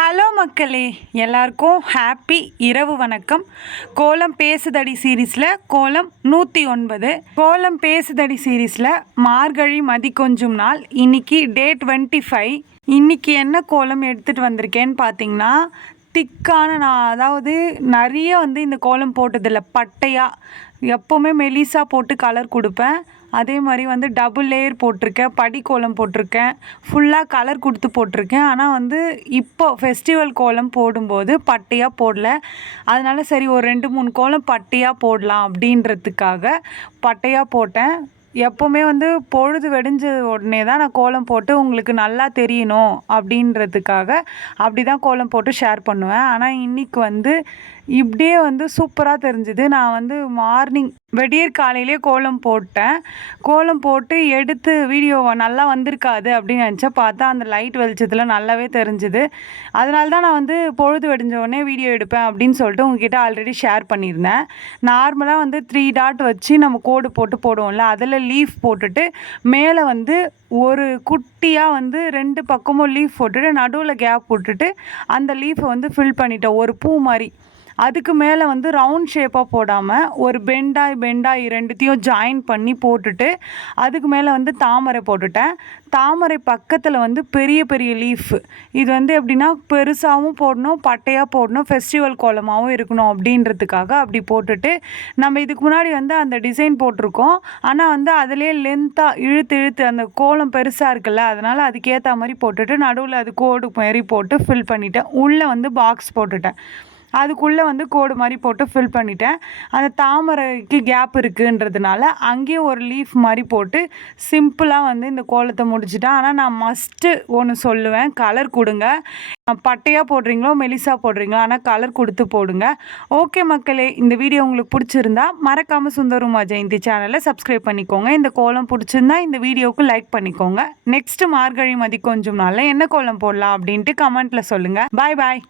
Hello மக்களே, எல்லாருக்கும் happy இரவு வணக்கம். கோலம் பேசுதடி சீரீஸில் கோலம் 109. கோலம் பேசுதடி சீரீஸில் மார்கழி மதி கொஞ்சம் நாள். இன்னைக்கு டே 25. இன்னைக்கு என்ன கோலம் எடுத்துகிட்டு வந்திருக்கேன்னு பார்த்தீங்கன்னா, திக்கான அதாவது நிறைய இந்த கோலம் போட்டதில்லை. பட்டையாக எப்போவுமே மெலிசா போட்டு கலர் கொடுப்பேன். அதே மாதிரி டபுள் லேயர் போட்டிருக்கேன், படி கோலம் போட்டிருக்கேன், ஃபுல்லாக கலர் கொடுத்து போட்டிருக்கேன். ஆனால் இப்போ ஃபெஸ்டிவல் கோலம் போடும்போது பட்டையாக போடல. அதனால சரி ஒரு 2-3 கோலம் பட்டையாக போடலாம் அப்படின்றதுக்காக பட்டையாக போட்டேன். எப்போவுமே பொழுது வெடிஞ்ச உடனே தான் நான் கோலம் போட்டு உங்களுக்கு நல்லா தெரியணும் அப்படின்றதுக்காக அப்படி தான் கோலம் போட்டு ஷேர் பண்ணுவேன். ஆனால் இன்றைக்கி இப்படியே சூப்பராக தெரிஞ்சுது. நான் மார்னிங் வெடியற் காலையிலே கோலம் போட்டேன். கோலம் போட்டு எடுத்து வீடியோ நல்லா வந்திருக்காது அப்படின்னு நினச்சா, பார்த்தா அந்த லைட் வெளிச்சத்தில் நல்லாவே தெரிஞ்சுது. அதனால தான் நான் பொழுது வெடிஞ்ச உடனே வீடியோ எடுப்பேன் அப்படின்னு சொல்லிட்டு உங்ககிட்ட ஆல்ரெடி ஷேர் பண்ணியிருந்தேன். நார்மலாக 3 டாட் வச்சு நம்ம கோடு போட்டு போடுவோம்ல, அதில் லீஃப் போட்டுட்டு மேலே ஒரு குட்டியாக 2 பக்கமும் லீஃப் போட்டுட்டு நடுவில் கேப் விட்டுட்டு அந்த லீஃபை ஃபில் பண்ணிட்டேன், ஒரு பூ மாதிரி. அதுக்கு மேலே ரவுண்ட் ஷேப்பாக போடாமல் ஒரு பெண்டாய் ரெண்டுத்தையும் ஜாயின் பண்ணி போட்டுட்டு அதுக்கு மேலே தாமரை போட்டுட்டேன். தாமரை பக்கத்தில் பெரிய பெரிய லீஃப். இது எப்படின்னா பெருசாகவும் போடணும், பட்டையாக போடணும், ஃபெஸ்டிவல் கோலமாகவும் இருக்கணும் அப்படின்றதுக்காக அப்படி போட்டுட்டு, நம்ம இதுக்கு முன்னாடி அந்த டிசைன் போட்டிருக்கோம். ஆனால் அதிலே லென்த்தாக இழுத்து அந்த கோலம் பெருசாக இருக்குல்ல, அதனால் அதுக்கேற்ற மாதிரி போட்டுட்டு நடுவில் அது கோடு மாதிரி போட்டு ஃபில் பண்ணிட்டேன். உள்ளே பாக்ஸ் போட்டுட்டேன். அதுக்குள்ளே கோடு மாதிரி போட்டு ஃபில் பண்ணிட்டேன். அந்த தாமரைக்கு கேப் இருக்குன்றதுனால அங்கேயும் ஒரு லீஃப் மாதிரி போட்டு சிம்பிளாக இந்த கோலத்தை முடிச்சிட்டேன். ஆனால் நான் மஸ்ட்டு ஒன்று சொல்லுவேன், கலர் கொடுங்க. பட்டையாக போடுறீங்களோ மெலிசா போடுறீங்களோ, ஆனால் கலர் கொடுத்து போடுங்க. ஓகே மக்களே, இந்த வீடியோ உங்களுக்கு பிடிச்சிருந்தா மறக்காமல் சுந்தருமா ஜெயந்தி சேனலை சப்ஸ்கிரைப் பண்ணிக்கோங்க. இந்த கோலம் பிடிச்சிருந்தா இந்த வீடியோவுக்கு லைக் பண்ணிக்கோங்க. நெக்ஸ்ட் மார்கழி மதி கொஞ்சம் நாளில் என்ன கோலம் போடலாம் அப்படின்ட்டு கமெண்ட்டில் சொல்லுங்கள். பாய்.